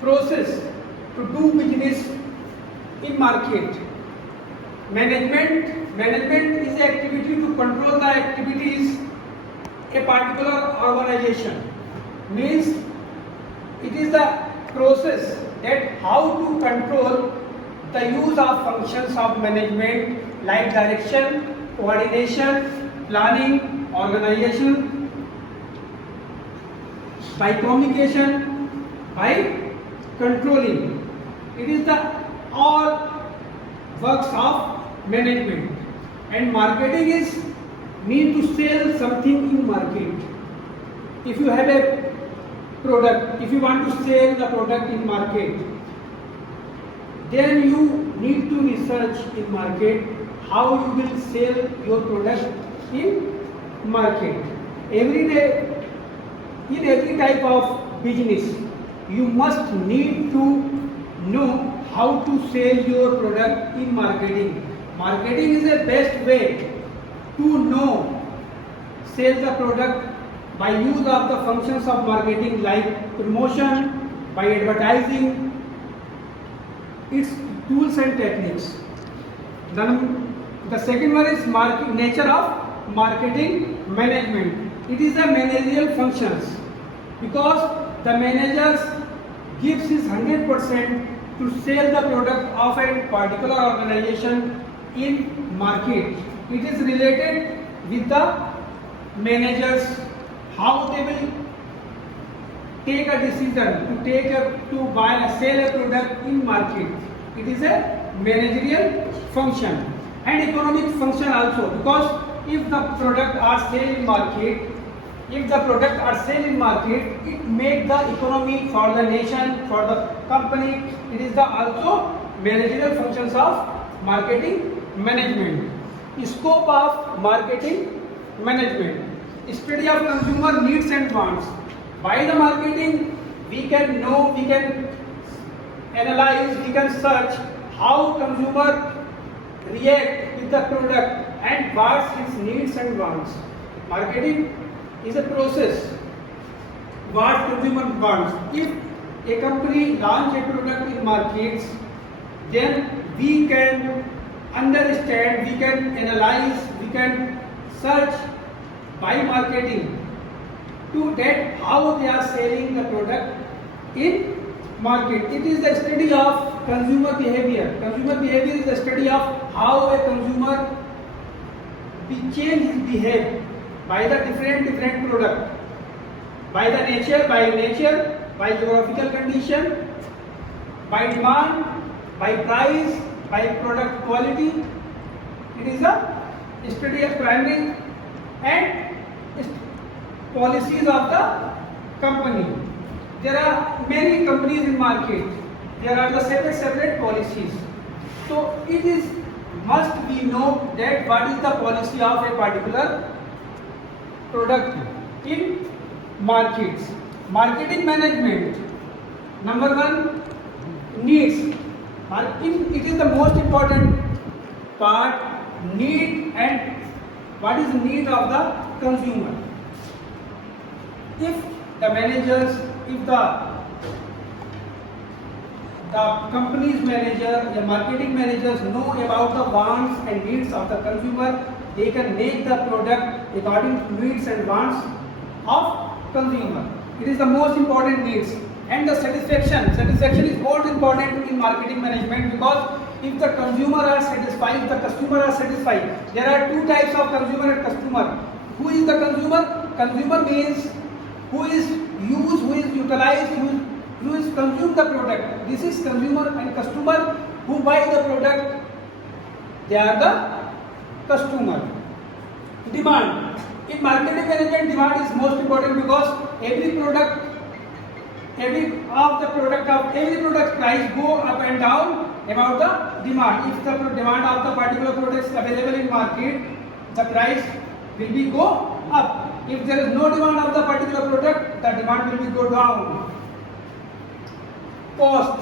process to do business in market. Management is the activity to control the activities a particular organization. Means it is the process that how to control the use of functions of management like direction, coordination, planning, organization, by communication, by controlling. It is the all works of management. And marketing is mean to sell something in market. If you have a product, if you want to sell the product in market, then you need to research in market how you will sell your product in market. Every day, in every type of business, you must need to know how to sell your product in marketing. Marketing is the best way to know sell the product by use of the functions of marketing like promotion, by advertising, its tools and techniques. Then the second one is nature of marketing management. It is the managerial functions because the managers gives his 100% to sell the product of a particular organization in market. It is related with the managers how they will take a decision to buy or sell a product in market. It is a managerial function and economic function also, because if the product are sale in market, it make the economy for the nation, for the company. It is the also managerial functions of marketing management. Scope of marketing management: study of consumer needs and wants. By the marketing, we can know, we can analyze, we can search how consumer react with the product and what's his needs and wants. Marketing is a process. What consumer wants. If a company launch a product in markets, then we can understand, we can analyze, we can search by marketing to that how they are selling the product in market. It is the study of consumer behavior. Consumer behavior is the study of how a consumer change his behavior by the different product, by nature, by geographical condition, by demand, by price, by product quality. It is a study of primary and policies of the company. There are many companies in market. There are the separate policies. So it is must be know that what is the policy of a particular product in markets. Marketing management. Number one, needs. Marketing, it is the most important part. Need and what is the need of the consumer. If the managers, if the company's manager, the marketing managers know about the wants and needs of the consumer, they can make the product according to needs and wants of consumer. It is the most important needs. And the satisfaction is more important in marketing management, because if the consumer are satisfied, the customer are satisfied. There are two types of consumer and customer. Who is the consumer? Consumer means who is used, who is utilized, who is consumed the product. This is consumer. And customer who buy the product, they are the customer. Demand. In marketing management, demand is most important, because every product price go up and down about the demand. If the demand of the particular product is available in market, the price will be go up. If there is no demand of the particular product, the demand will be go down. Cost.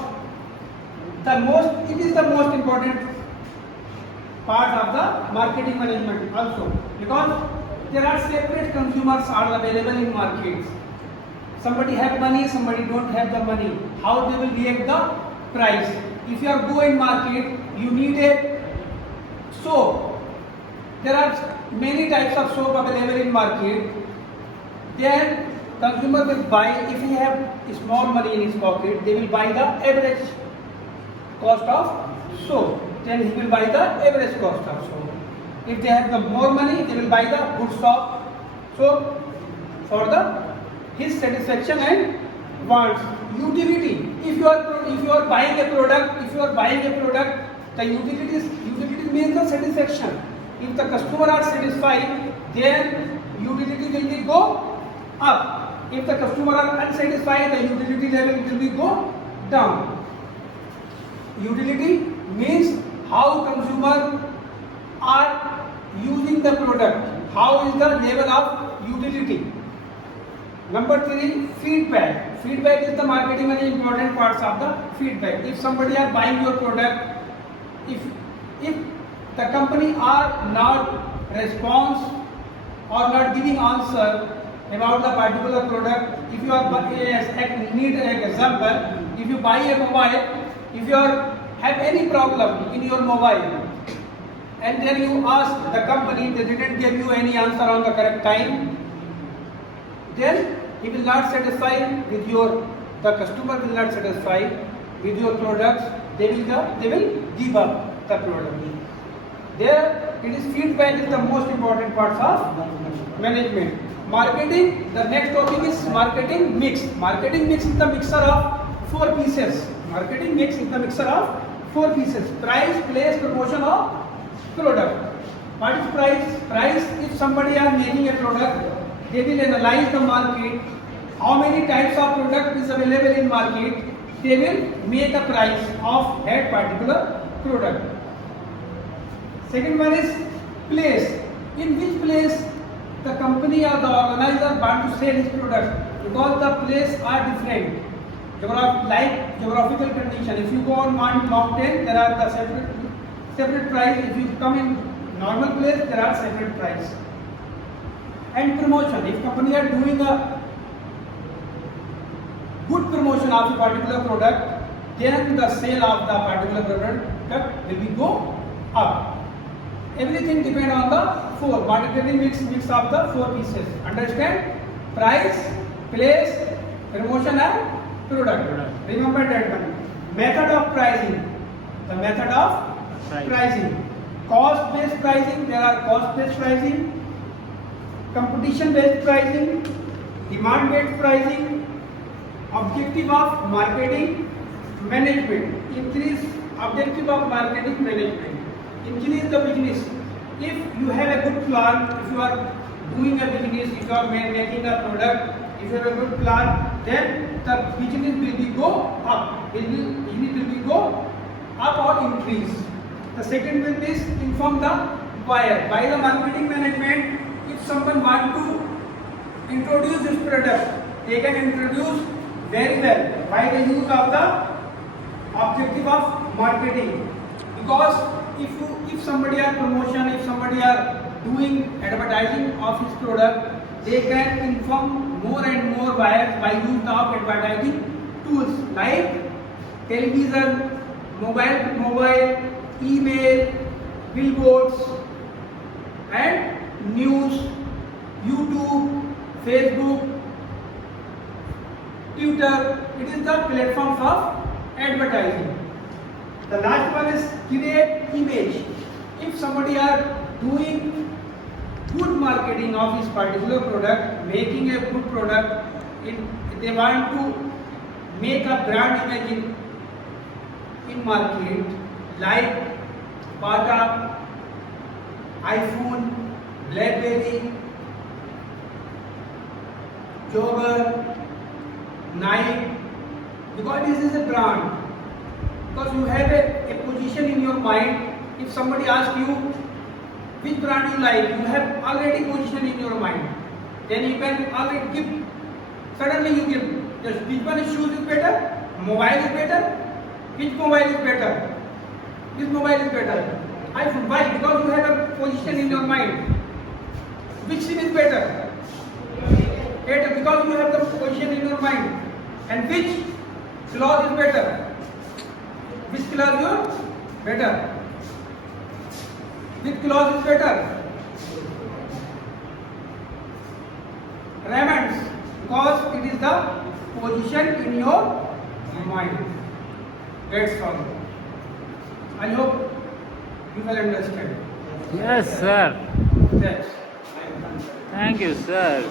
It is the most important part of the marketing management also, because there are separate consumers are available in markets. Somebody have money, somebody don't have the money. How they will react the price? If you are go in market, you need a soap. There are many types of soap available in market. Then consumer will buy, if he have small money in his pocket, they will buy the average cost of soap. Then he will buy the average cost of soap. If they have the more money, they will buy the good soap for the his satisfaction and wants. Utility. If you are buying a product, the utility means the satisfaction. If the customer are satisfied, then utility will be go up. If the customer are unsatisfied, the utility level will be go down. Utility means how consumer are using the product. How is the level of utility? Number 3, feedback. Feedback is the marketing and important parts of the feedback. If somebody are buying your product, if the company are not response or not giving answer about the particular product, if you are need an example, if you buy a mobile, if you have any problem in your mobile, and then you ask the company, they didn't give you any answer on the correct time, then he will not satisfy with the customer will not satisfy with your products, they will give up the product. There it is feedback is the most important parts of management. Marketing, the next topic is marketing mix. Marketing mix is the mixture of 4 pieces. Marketing mix is the mixture of 4 pieces. Price, place, promotion of product. What is price? Price, if somebody are making a product, they will analyze the market, how many types of product is available in market, they will make a price of that particular product. Second one is place. In which place the company or the organizer want to sell his product, because the place are different. Like geographical condition. If you go on mountain, there are the separate price. If you come in normal place, there are separate price. And promotion. If company are doing a good promotion of a particular product, then the sale of the particular product will be go up. Everything depends on the 4 marketing mix of the 4 pieces. Understand? Price, place, promotion and product. Remember that one. Method of pricing. The method of pricing. Cost based pricing. There are cost based pricing, competition based pricing, demand based pricing, objective of marketing management. Increase objective of marketing management. Increase the business. If you have a good plan, if you are doing a business, if you are making a product, if you have a good plan, then the business will be go up. Business will be go up or increase. The second one is inform the buyer. By the marketing management, if someone want to introduce this product, they can introduce very well by the use of the objective of marketing. Because if somebody are promotion, if somebody are doing advertising of his product, they can inform more and more buyers by use of advertising tools like television, mobile, email, billboards, and news, YouTube, Facebook, Twitter. It is the platforms of advertising. The last one is create image. If somebody are doing good marketing of his particular product, making a good product, they want to make a brand image in market like Bata, iPhone, BlackBerry, Jogger, Nike, because this is a brand. Because you have a position in your mind. If somebody asks you which brand you like, you have already position in your mind. Then you can already give. Suddenly you give. Just which one is shoes is better? Mobile is better? Which mobile is better? Which mobile is better? iPhone. Why? Because you have a position in your mind. Which SIM is better? 8 because you have the position in your mind. And which clause is better? Which clause is better? Which clause is better? Raymond's, because it is the position in your mind. That's all. I hope you will understand. Yes, sir. That's. Thank you, sir.